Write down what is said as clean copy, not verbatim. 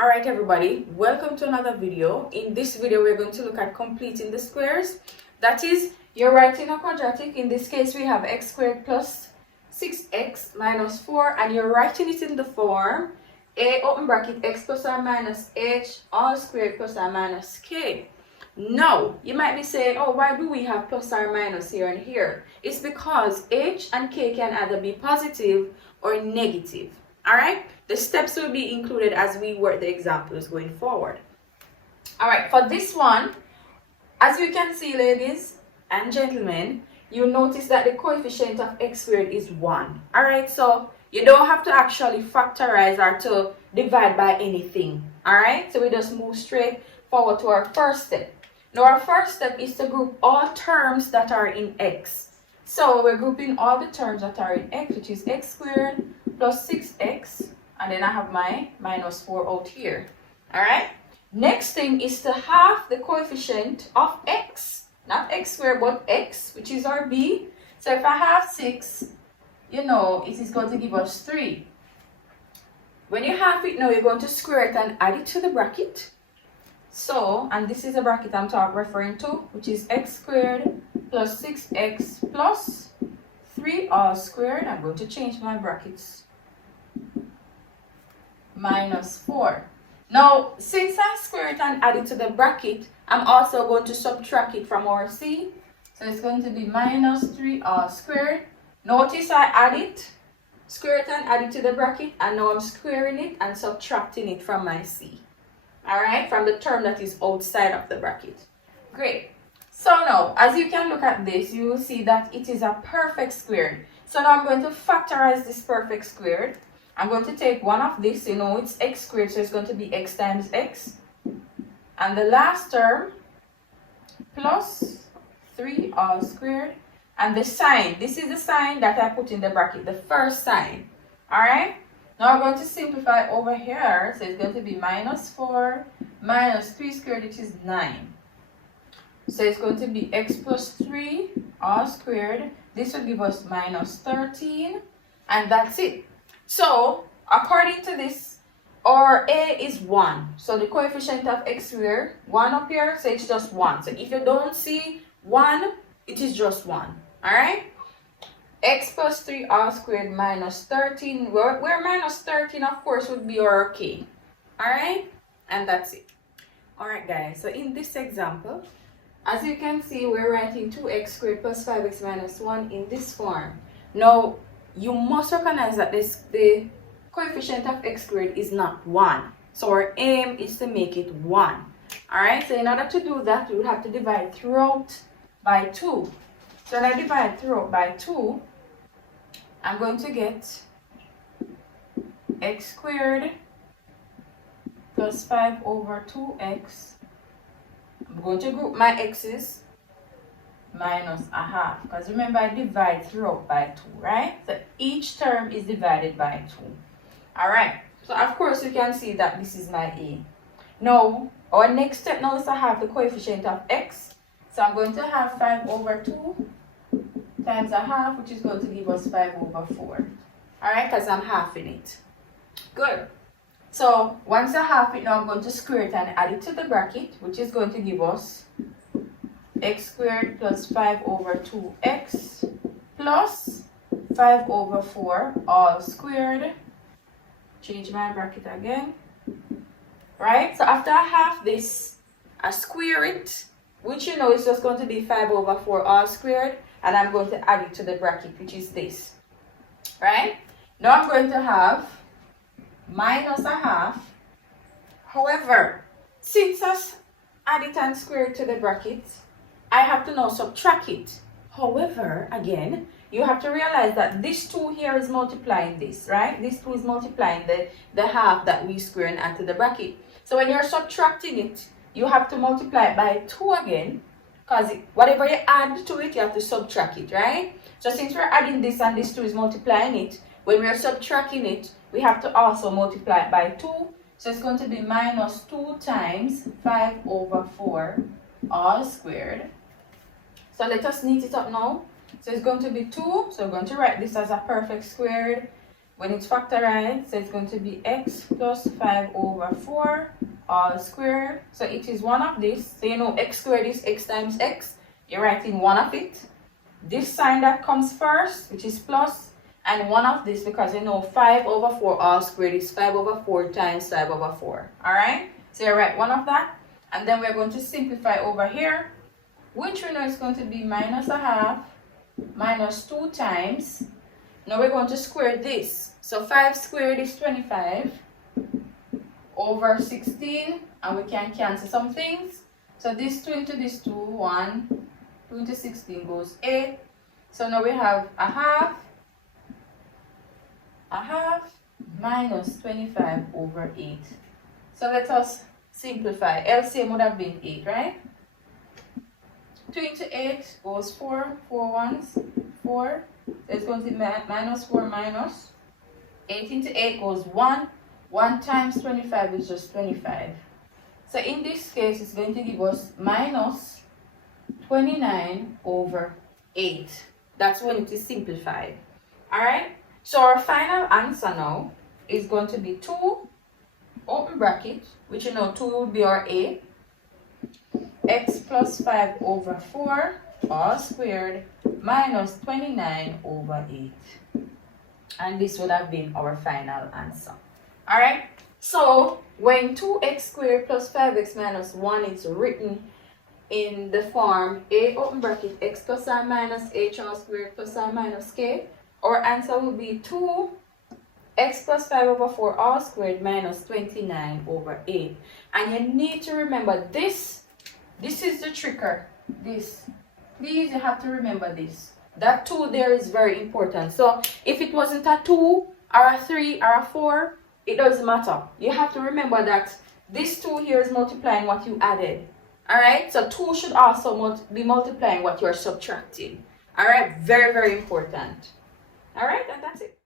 Alright everybody, welcome to another video. In this video we're going to look at completing the squares. That is, you're writing a quadratic. In this case we have x squared plus 6x minus 4, and you're writing it in the form a open bracket x plus or minus h all squared plus or minus k. Now, you might be saying, oh, why do we have plus or minus here and here? It's because h and k can either be positive or negative. Alright, the steps will be included as we work the examples going forward. Alright, for this one, as you can see, ladies and gentlemen, you notice that the coefficient of x squared is 1. Alright, so you don't have to actually factorize or to divide by anything. Alright, so we just move straight forward to our first step. Now our first step is to group all terms that are in x. So we're grouping all the terms that are in x, which is x squared plus 6x, and then I have my minus 4 out here. Alright, next thing is to halve the coefficient of x, not x squared but x, which is our b. So if I have 6, you know it is going to give us 3. When you halve it now, you're going to square it and add it to the bracket. So, and this is a bracket I'm referring to, which is x squared plus 6x plus 3 all squared. I'm going to change my brackets. Minus 4. Now, since I square it and add it to the bracket, I'm also going to subtract it from our c. So it's going to be minus 3 all squared. Notice I add it, square it and add it to the bracket, and now I'm squaring it and subtracting it from my c. Alright, from the term that is outside of the bracket. Great. So now, as you can look at this, you will see that it is a perfect square. So now I'm going to factorize this perfect squared. I'm going to take one of this, you know, it's x squared, so it's going to be x times x. And the last term, plus 3 all squared. And the sign, this is the sign that I put in the bracket, the first sign. Alright? Now I'm going to simplify over here, so it's going to be minus 4 minus 3 squared, which is 9. So it's going to be x plus 3 all squared. This will give us minus 13, and that's it. So, according to this, our a is 1. So the coefficient of x squared, 1 up here, so it's just 1. So if you don't see 1, it is just 1. Alright? X plus 3 all squared minus 13, where minus 13 of course would be our k. Alright? And that's it. Alright guys, so in this example, as you can see, we're writing 2x squared plus 5x minus 1 in this form. Now, you must recognize that the coefficient of x squared is not 1. So our aim is to make it 1. Alright, so in order to do that, we would have to divide throughout by 2. So when I divide throughout by 2, I'm going to get x squared plus 5 over 2x. I'm going to group my x's minus a half, because remember I divide throughout by 2, right? So each term is divided by 2. Alright, so of course you can see that this is my a. Now, our next step now is to have the coefficient of x. So I'm going to have 5 over 2 times a half, which is going to give us 5 over 4. Alright, because I'm halving it. Good. So once I half it, now I'm going to square it and add it to the bracket, which is going to give us x squared plus 5 over 2x plus 5 over 4 all squared. Change my bracket again. Right, so after I half this, I square it, which you know is just going to be 5 over 4 all squared, and I'm going to add it to the bracket, which is this. Right, now I'm going to have minus a half. However, since I add it and square it to the bracket, I have to now subtract it. However, again, you have to realize that this 2 here is multiplying this, right? This 2 is multiplying the half that we square and add to the bracket. So when you're subtracting it, you have to multiply it by 2 again, because whatever you add to it, you have to subtract it, right? So since we're adding this and this 2 is multiplying it, when we're subtracting it, we have to also multiply it by 2. So it's going to be minus 2 times 5 over 4 all squared. So let us neat it up now. So it's going to be 2. So we're going to write this as a perfect squared when it's factorized, so it's going to be x plus 5 over 4 all squared. So it is one of this. So you know x squared is x times x. You're writing one of it. This sign that comes first, which is plus, and one of this because you know 5 over 4 all squared is 5 over 4 times 5 over 4. Alright? So you write one of that. And then we're going to simplify over here, which we know is going to be minus a half minus 2 times. Now we're going to square this. So 5 squared is 25 over 16, and we can cancel some things. So this 2 into this 2, 1, 2 into 16 goes 8. So now we have a half minus 25 over 8. So let us simplify. LCM would have been 8, right? 2 into 8 goes 4, 4 ones, 4. So it's going to be minus 4 minus. 8 into 8 goes 1. 1 times 25 is just 25. So in this case, it's going to give us minus 29 over 8. That's when it is simplified. Alright? So our final answer now is going to be 2, open bracket, which you know 2 would be our A, x plus 5 over 4 all squared minus 29 over 8. And this would have been our final answer. Alright? So when 2x squared plus 5x minus 1 is written in the form A open bracket x plus or minus h all squared plus or minus k, our answer will be 2x plus 5 over 4 all squared minus 29 over 8. And you need to remember this is the trigger. This. Please, you have to remember this. That 2 there is very important. So if it wasn't a 2 or a 3 or a 4, it doesn't matter. You have to remember that this 2 here is multiplying what you added. Alright? So 2 should also be multiplying what you're subtracting. Alright? Very, very important. Alright? And that's it.